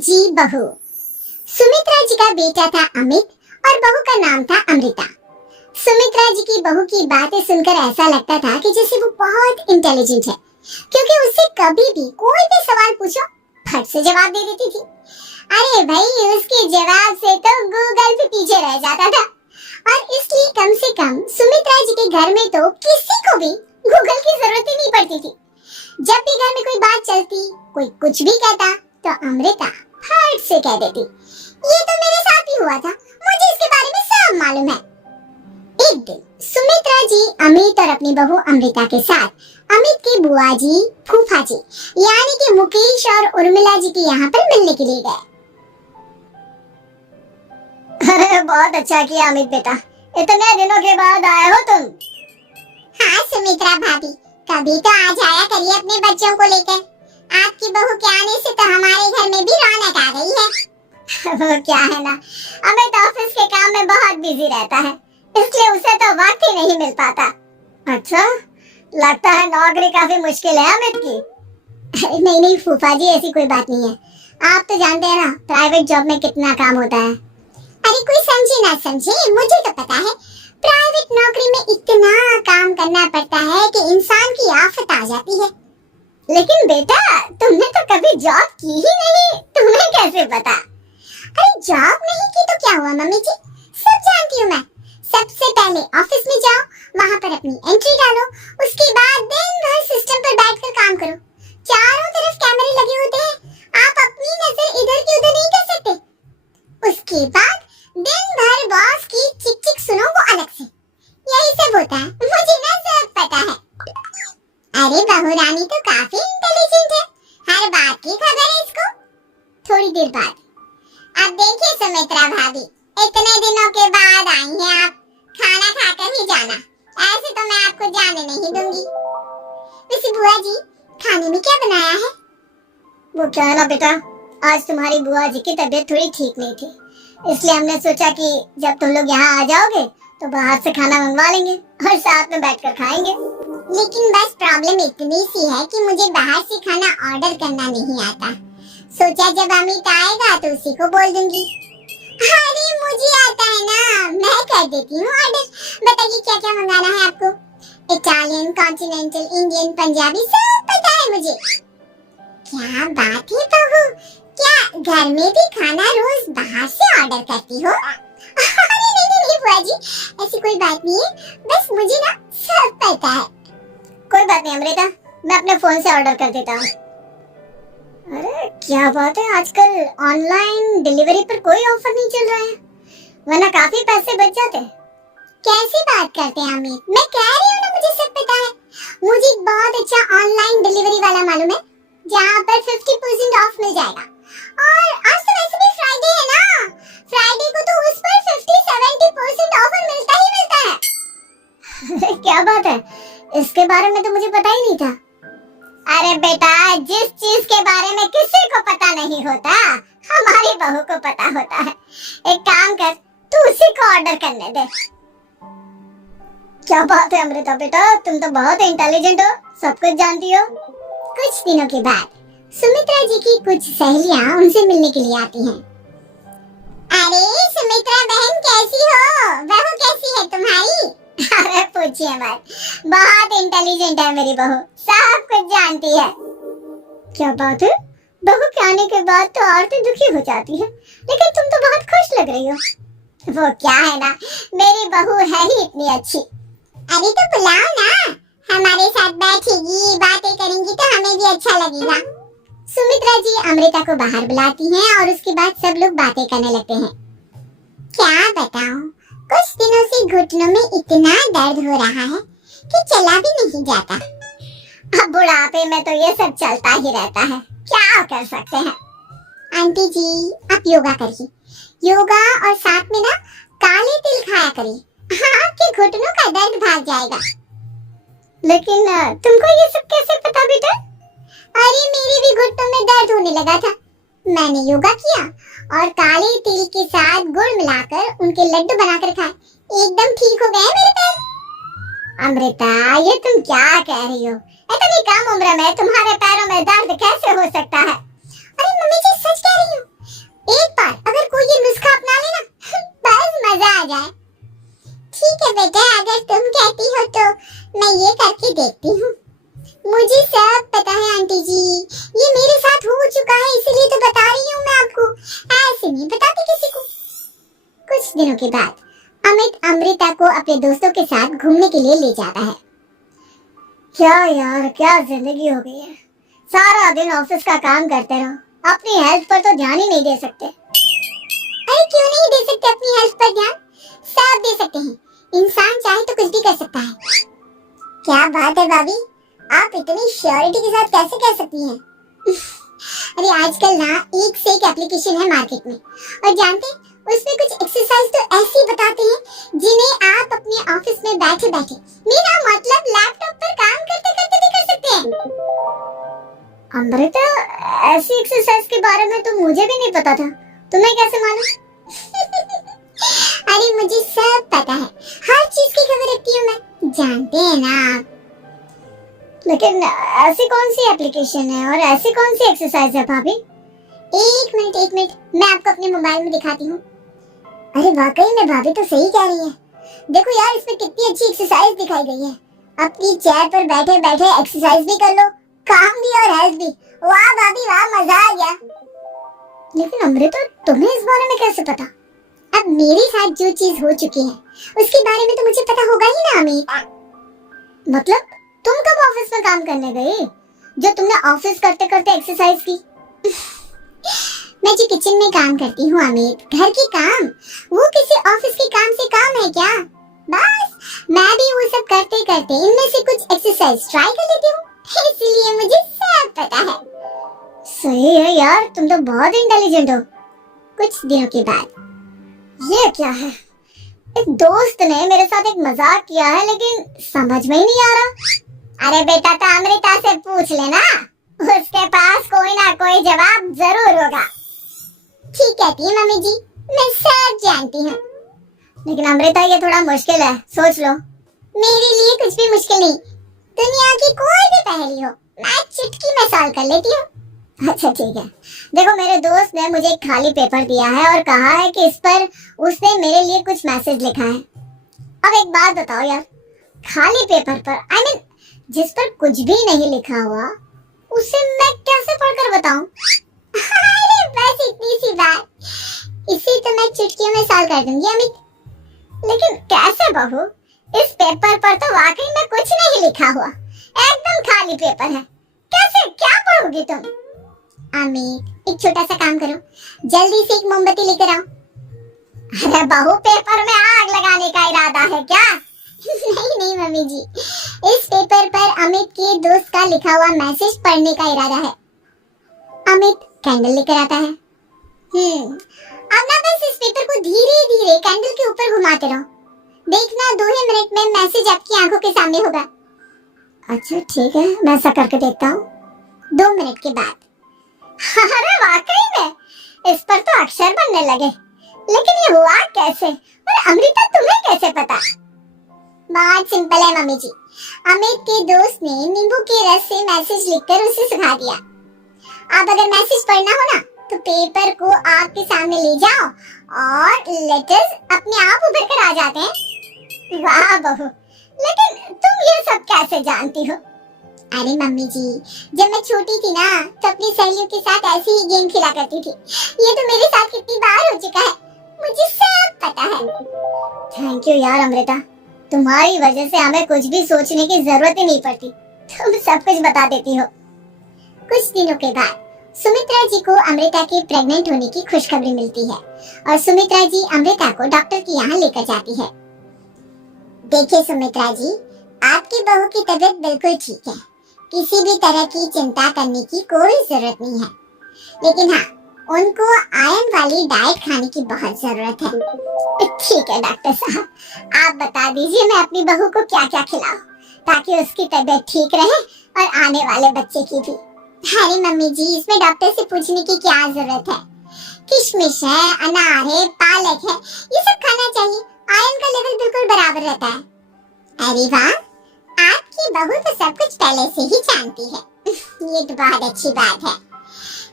जी बहू। सुमित्रा जी का बेटा था अमित और बहू का नाम था अमृता। सुमित्रा जी की बहू की बातें सुनकर ऐसा लगता था कि जैसे वो बहुत इंटेलिजेंट है, क्योंकि उससे कभी भी कोई भी सवाल पूछो फट से जवाब दे देती थी। अरे भाई, उसके जवाब से तो गूगल भी पीछे रह जाता था। और इसलिए कम से कम सुमित्रा जी के घर में तो किसी को भी गूगल की जरूरत ही नहीं पड़ती थी। जब भी घर में कोई बात चलती, कोई कुछ भी कहता, तो अमृता फट से कह देती, ये तो मेरे साथ ही हुआ था, मुझे इसके बारे में सब मालूम है। एक दिन सुमित्रा जी अमित और अपनी बहू अमृता के साथ अमित की बुआ जी, फूफा जी यानी कि मुकेश और उर्मिला जी के यहाँ पर मिलने के लिए गए। अरे बहुत अच्छा किया अमित बेटा, इतने दिनों के बाद आए हो तुम। हाँ सुमित्रा भाभी, कभी तो आ जाया करिए अपने बच्चों को लेकर। आपकी बहू के आने से तो हमारे घर में भी रौनक आ गई है। वो क्या है ना, अमित ऑफिस के काम में बहुत बिजी रहता है, इसलिए उसे तो वक्त ही नहीं मिल पाता। अच्छा, लगता है नौकरी काफी मुश्किल है अमित की। अरे नहीं नहीं फूफा जी, ऐसी कोई बात नहीं है। आप तो जानते हैं ना प्राइवेट जॉब में कितना काम होता है। अरे कोई समझे ना समझे, मुझे तो पता है प्राइवेट नौकरी में इतना काम करना पड़ता है कि इंसान की आफत आ जाती है। लेकिन बेटा, तुमने तो कभी जॉब की ही नहीं, तुम्हें कैसे पता? अरे जॉब नहीं की तो क्या हुआ मम्मी जी, सब जानती हूँ मैं। सबसे पहले ऑफिस में जाओ, वहाँ पर अपनी एंट्री डालो, उसके बाद दिन भर सिस्टम पर बैठकर काम करो। चारों तरफ कैमरे लगे होते हैं, आप अपनी नजर इधर की उधर नहीं कर सकते। उसके बाद दिन भर बॉस की चिक चिक सुनो, वो अलग से। यही सब होता है, मुझे ना सब पता है। अरे बहू रानी तो काफी इंटेलिजेंट है, हर बात की खबर है इसको। थोड़ी देर बाद, अब देखिए सुमित्रा भाभी, इतने दिनों के बाद आई हैं आप, खाना खाकर ही जाना, ऐसे तो मैं आपको जाने नहीं दूंगी। वैसे बुआ जी, खाने में क्या बनाया है? वो क्या है ना बेटा, आज तुम्हारी बुआ जी की तबीयत थोड़ी ठीक नहीं थी, इसलिए हमने सोचा कि जब तुम लोग यहाँ आ जाओगे तो बाहर से खाना मंगवा लेंगे और साथ में बैठकर खाएंगे। लेकिन बस प्रॉब्लम इतनी सी है कि मुझे बाहर से खाना ऑर्डर करना नहीं आता। सोचा जब अमित आएगा तो उसी को बोल दूंगी। अरे मुझे आता है ना, मैं कर देती हूँ ऑर्डर। बताइए क्या क्या मंगाना है आपको? इटालियन, कॉन्टिनेंटल, इंडियन, पंजाबी, सब पता है मुझे। क्या बात है बहू, क्या घर में भी खाना रोज बाहर से ऑर्डर करती हो? नहीं बुआ जी, ऐसी कोई बात नहीं है, बस मुझे ना सब पता है। कोई बात नहीं अमृता, मैं अपने फोन से ऑर्डर कर देता हूँ। अरे क्या बात है, आजकल ऑनलाइन डिलीवरी पर कोई ऑफर नहीं चल रहा है, वरना काफी पैसे बच जाते। कैसी बात करते हैं अमित, मैं कह रही हूँ ना मुझे सब पता है। मुझे बहुत अच्छा ऑनलाइन डिलीवरी वाला मालूम है, जहाँ पर 50% ऑफ मिल जाएगा। और आज तो वैसे भी फ्राइडे है ना, फ्राइडे को तो उस पर 50-70% ऑफर मिलता ही मिलता है। क्या बात है, इसके बारे में तो मुझे पता ही नहीं था। अरे बेटा, जिस चीज के बारे में किसी को पता नहीं होता, हमारी बहू को पता होता है। एक काम कर, तू उसी को ऑर्डर करने दे। क्या बात है अमृता बेटा, तुम तो बहुत इंटेलिजेंट हो, सब कुछ जानती हो। कुछ दिनों के बाद सुमित्रा जी की कुछ सहेलियां उनसे मिलने के लिए आती हैं। अरे सुमित्रा बहन कैसी हो, बहू कैसी है तुम्हारी? अरे पूछिए मत, बहुत इंटेलिजेंट है मेरी बहू, सब कुछ जानती है। क्या बात है, बहू के आने के बाद तो औरतें दुखी हो जाती है, लेकिन तुम तो बहुत खुश लग रही हो। वो क्या है ना, मेरी बहू है ही इतनी अच्छी। अरे तो बुलाओ ना, हमारे साथ बैठेगी, बातें करेंगी तो हमें भी अच्छा लगेगा। सुमित्रा जी अमृता को बाहर बुलाती हैं और उसके बाद सब लोग बातें करने लगते हैं। क्या बताऊं, कुछ दिनों से घुटनों में इतना दर्द हो रहा है कि चला भी नहीं जाता। अब बुढ़ापे में तो ये सब चलता ही रहता है, क्या कर सकते हैं। आंटी जी, आप योगा करिए, योगा और साथ में ना काले तिल खाया करिए, आपके घुटनों का दर्द भाग जाएगा। लेकिन तुमको ये सब कैसे पता बेटा? अरे मेरे भी घुटनों में दर्द होने लगा था, मैंने योगा किया और काले तिल के साथ गुड़ मिलाकर उनके लड्डू बनाकर खाए, एकदम ठीक हो गए मेरे पैर। अमृता, ये तुम क्या कह रही हो, इतनी कम उम्र में तुम्हारे पैरों में दर्द कैसे हो सकता है? अरे मम्मी जी सच कह रही हूँ, सब पता है आंटी जी, ये मेरे साथ हो चुका है, इसीलिए तो बता रही हूँ मैं आपको, ऐसे नहीं बताती किसी को। कुछ दिनों के बाद अमित अमृता को अपने दोस्तों के साथ घूमने के लिए ले जाता है। क्या यार, क्या जिंदगी हो गई है। सारा दिन ऑफिस का काम करते रहो, अपनी हेल्थ पर तो ध्यान ही नहीं दे सकते। अरे क्यों नहीं दे सकते अपनी हेल्थ पर ध्यान? सब दे सकते हैं, इंसान चाहे तो कुछ भी कर सकता है। क्या बात है भाभी, आप इतनी श्योरिटी के साथ कैसे कह सकती हैं? अरे आजकल ना एक से एक एप्लीकेशन है मार्केट में, और जानते हैं उसमें कुछ एक्सरसाइज तो ऐसी बताते हैं जिन्हें आप अपने ऑफिस में बैठे बैठे, मेरा मतलब लैपटॉप पर काम करते करते भी कर सकते हैं। अमृता, ऐसी एक्सरसाइज के बारे में तो मुझे भी नहीं पता था, तुम्हें कैसे मालूम? अरे मुझे सब पता है, हर चीज की खबर रखती हूँ मैं, जानते हैं ना आप। लेकिन ऐसी कौन सी एप्लीकेशन है और ऐसी कौन सी एक्सरसाइज है भाभी? एक मिनट, मैं आपको अपने मोबाइल में दिखाती हूँ। अरे वाकई में भाभी तो सही कह रही है, देखो यार इसमें कितनी अच्छी एक्सरसाइज दिखाई गई है। अपनी चेयर पर बैठे बैठे एक्सरसाइज भी कर लो, काम भी और हेल्थ भी। वाह भाभी वाह, मजा आ गया। लेकिन अमृता, तुम्हें इस बारे में कैसे पता? अब मेरे साथ जो चीज हो चुकी है उसके बारे में तो मुझे पता होगा ही ना अमित। मतलब तुम कब ऑफिस में काम करने गई जो तुमने ऑफिस करते करते एक्सरसाइज की? मैं जो किचन में काम करती हूँ अमित, घर के काम, वो किसी ऑफिस के काम से काम है क्या? बस मैं भी वो सब करते करते इनमें से कुछ एक्सरसाइज ट्राई कर लेती हूँ, इसलिए मुझे सब पता है। सही है यार, तुम तो बहुत इंटेलिजेंट हो। कुछ दिनों के बाद, ये क्या है? एक दोस्त ने मेरे साथ एक मजाक किया है, लेकिन समझ में ही नहीं आ रहा। अरे बेटा तो अमृता से पूछ लेना, उसके पास कोई ना कोई जवाब जरूर होगा। ठीक कहती है मम्मी जी, मैं सब जानती हूँ। लेकिन अमृता, ये थोड़ा मुश्किल है, सोच लो। मेरे लिए कुछ भी मुश्किल नहीं, दुनिया की कोई भी पहेली हो मैं चुटकी में सॉल्व कर लेती हूँ। अच्छा ठीक है, देखो मेरे दोस्त ने मुझे एक खाली पेपर दिया है और कहा है कि इस पर उसने मेरे लिए कुछ मैसेज लिखा है। अब एक बात बताओ यार, खाली पेपर पर जिस पर कुछ भी नहीं लिखा हुआ, उसे मैं कैसे पढ़कर बताऊं? अरे बस इतनी सी बात, इसे तो मैं चुटकियों में सॉल्व कर दूंगी अमित। लेकिन कैसे बहू? इस पेपर पर तो वाकई में कुछ नहीं लिखा हुआ, एकदम खाली पेपर है, कैसे क्या पढ़ोगी तुम? अमित एक छोटा सा काम करो, जल्दी से एक मोमबत्ती लेकर आओ। अरे बहू, पेपर में आग लगाने का इरादा है क्या? नहीं मम्मी जी, इस पेपर पर अमित के दोस्त का लिखा हुआ मैसेज पढ़ने का इरादा है। अमित कैंडल लेकर आता है। अब ना बस इस पेपर को धीरे धीरे कैंडल के ऊपर घुमाते रहो, देखना 2 ही मिनट में मैसेज आपकी आंखों के सामने होगा। अच्छा ठीक है, मैं ऐसा करके देखता हूँ। 2 मिनट के बाद, अरे वाकई में इस पर तो अक्षर बनने लगे, लेकिन ये हुआ कैसे? और अमृता, तुम्हें कैसे पता? बहुत सिंपल है मम्मी जी, अमित के दोस्त ने नींबू के रस से मैसेज लिखकर उसे सिखा दिया। अब अगर मैसेज पढ़ना हो ना तो पेपर को आपके सामने ले जाओ और लेटर्स अपने आप उभर कर आ जाते हैं। वाह बहू, लेकिन तुम ये सब कैसे जानती हो? अरे मम्मी जी, जब मैं छोटी थी ना तो अपनी सहेलियों के साथ ऐसे ही गेम खेला करती थी। ये तो मेरे साथ कितनी बार हो चुका है, मुझे सब पता है। थैंक यू यार अमृता, तुम्हारी वजह से हमें कुछ भी सोचने की जरूरत ही नहीं पड़ती, तुम सब कुछ बता देती हो। कुछ दिनों के बाद सुमित्रा जी को अमृता के प्रेग्नेंट होने की खुशखबरी मिलती है और सुमित्रा जी अमृता को डॉक्टर के यहाँ लेकर जाती है। देखिए सुमित्रा जी, आपकी बहू की तबीयत बिल्कुल ठीक है, किसी भी तरह की चिंता करने की कोई जरूरत नहीं है, लेकिन हाँ उनको आयरन वाली डाइट खाने की बहुत जरूरत है। ठीक है डॉक्टर साहब, आप बता दीजिए मैं अपनी बहू को क्या क्या खिलाऊं ताकि उसकी तबीयत ठीक रहे और आने वाले बच्चे की भी। अरे मम्मी जी, इसमें डॉक्टर से पूछने की क्या जरूरत है, किशमिश है, अनार है, पालक है, ये सब खाना चाहिए, आयरन का लेवल बिल्कुल बराबर रहता है। अरे वाह, आपकी बहू तो सब कुछ पहले से ही जानती है। ये तो बहुत अच्छी बात है।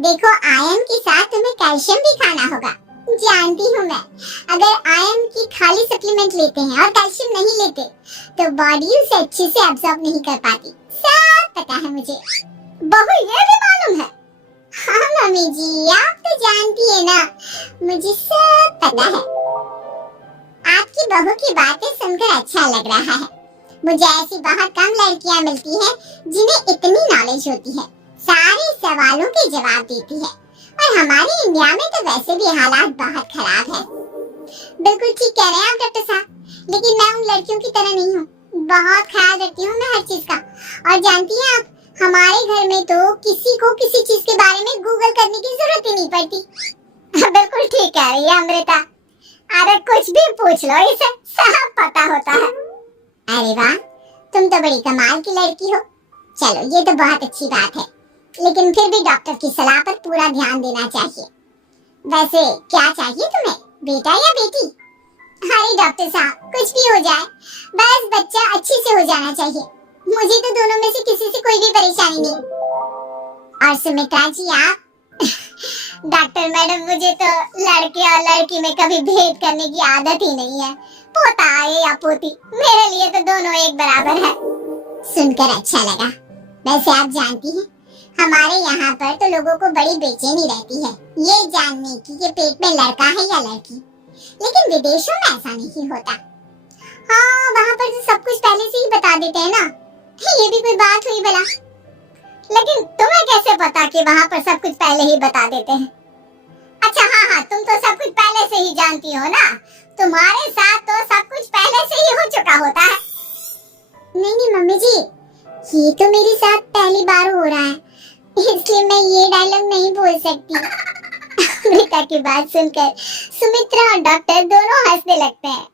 देखो आयरन के साथ तुम्हें कैल्शियम भी खाना होगा, जानती हूँ मैं। अगर आयरन की खाली सप्लीमेंट लेते हैं और कैल्शियम नहीं लेते तो बॉडी उसे अच्छे से एब्जॉर्ब नहीं कर पाती, सब पता है मुझे। बहू ये भी मालूम है? हाँ मम्मी जी, आप तो जानती है ना, मुझे सब पता है। आपकी बहू की बातें सुनकर अच्छा लग रहा है। मुझे ऐसी बहुत कम लड़कियां मिलती हैं जिन्हें इतनी नॉलेज होती है, सारे सवालों के जवाब देती है। और हमारे इंडिया में तो वैसे भी हालात बहुत खराब है। बिल्कुल ठीक कह रहे हैं आप डॉक्टर साहब, लेकिन मैं उन लड़कियों की तरह नहीं हूँ। बहुत ख्याल रखती हूँ मैं हर चीज का। और जानती हैं आप, हमारे घर में तो किसी को किसी चीज के बारे में गूगल करने की जरूरत ही नहीं पड़ती। बिल्कुल ठीक कह रही है अमृता, अरे कुछ भी पूछ लो इसे सब पता होता है। अरे वाह, तुम तो बड़ी कमाल की लड़की हो। चलो ये तो बहुत अच्छी बात है, लेकिन फिर भी डॉक्टर की सलाह पर पूरा ध्यान देना चाहिए। वैसे क्या चाहिए तुम्हें, बेटा या बेटी? अरे डॉक्टर साहब, कुछ भी हो जाए, बस बच्चा अच्छे से हो जाना चाहिए। मुझे तो दोनों में से किसी से कोई भी परेशानी नहीं। और सुमित्रा जी आप? डॉक्टर मैडम, मुझे तो लड़के और लड़की में कभी भेद करने की आदत ही नहीं है। पोता आए या पोती, मेरे लिए तो दोनों एक बराबर है। सुनकर अच्छा लगा। वैसे आप जानती हैं, हमारे यहाँ पर तो लोगों को बड़ी बेचैनी रहती है ये जानने की कि पेट में लड़का है या लड़की, लेकिन विदेशों में ऐसा नहीं होता। हाँ, वहाँ पर तो सब कुछ पहले से ही बता देते हैं ना। ये भी कोई बात हुई भला? लेकिन तुम्हें कैसे पता कि वहाँ पर सब कुछ पहले ही बता देते हैं? अच्छा हाँ, तुम तो सब कुछ पहले से ही जानती हो ना, तुम्हारे साथ तो सब कुछ पहले से ही हो चुका होता है। नहीं मम्मी जी, ये तो मेरे साथ पहली बार हो रहा है, इसलिए मैं ये डायलॉग नहीं बोल सकती। अमृता की बात सुनकर सुमित्रा और डॉक्टर दोनों हंसने लगते हैं।